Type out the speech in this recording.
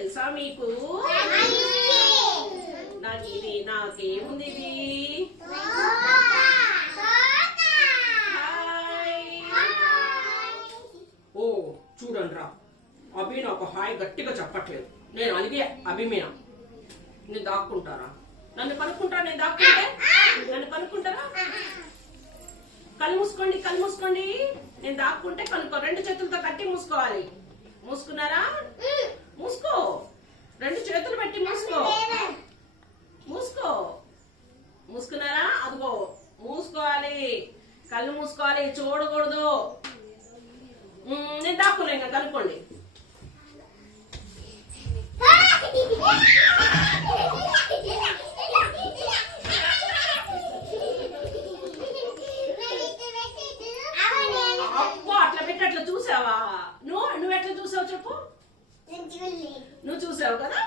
తెలుసా మీకు? నాకేముంది ఇది? ఓ చూడండి రా, అభి నాకు హాయ్ గట్టిగా చెప్పట్లేదు. నేను అలిగే అభిమేన. నేను దాక్కుంటారా? నన్ను కనుక్కుంటారా? నేను దాక్కుంటే నన్ను కనుక్కుంటారా? కళ్ళు మూసుకోండి, కళ్ళు మూసుకోండి. నేను దాక్కుంటే కనుక్కో. 2 చేతులతో కట్టి మూసుకోవాలి. మూసుకున్నారా? మూసుకో. 2 చేతులు పెట్టి మూసుకో. మూసుకో. మూసుకున్నారా? అదిగో మూసుకోవాలి. కళ్ళు మూసుకోవాలి, చూడకూడదు. నేను దాక్కున్నా, ఇంకా కనుక్కోండి. అబ్బో అట్లా పెట్టి అట్లా చూసావా? నువ్వు ఎట్లా చూసావు చెప్పు? నువ్వు చూసావు కదా?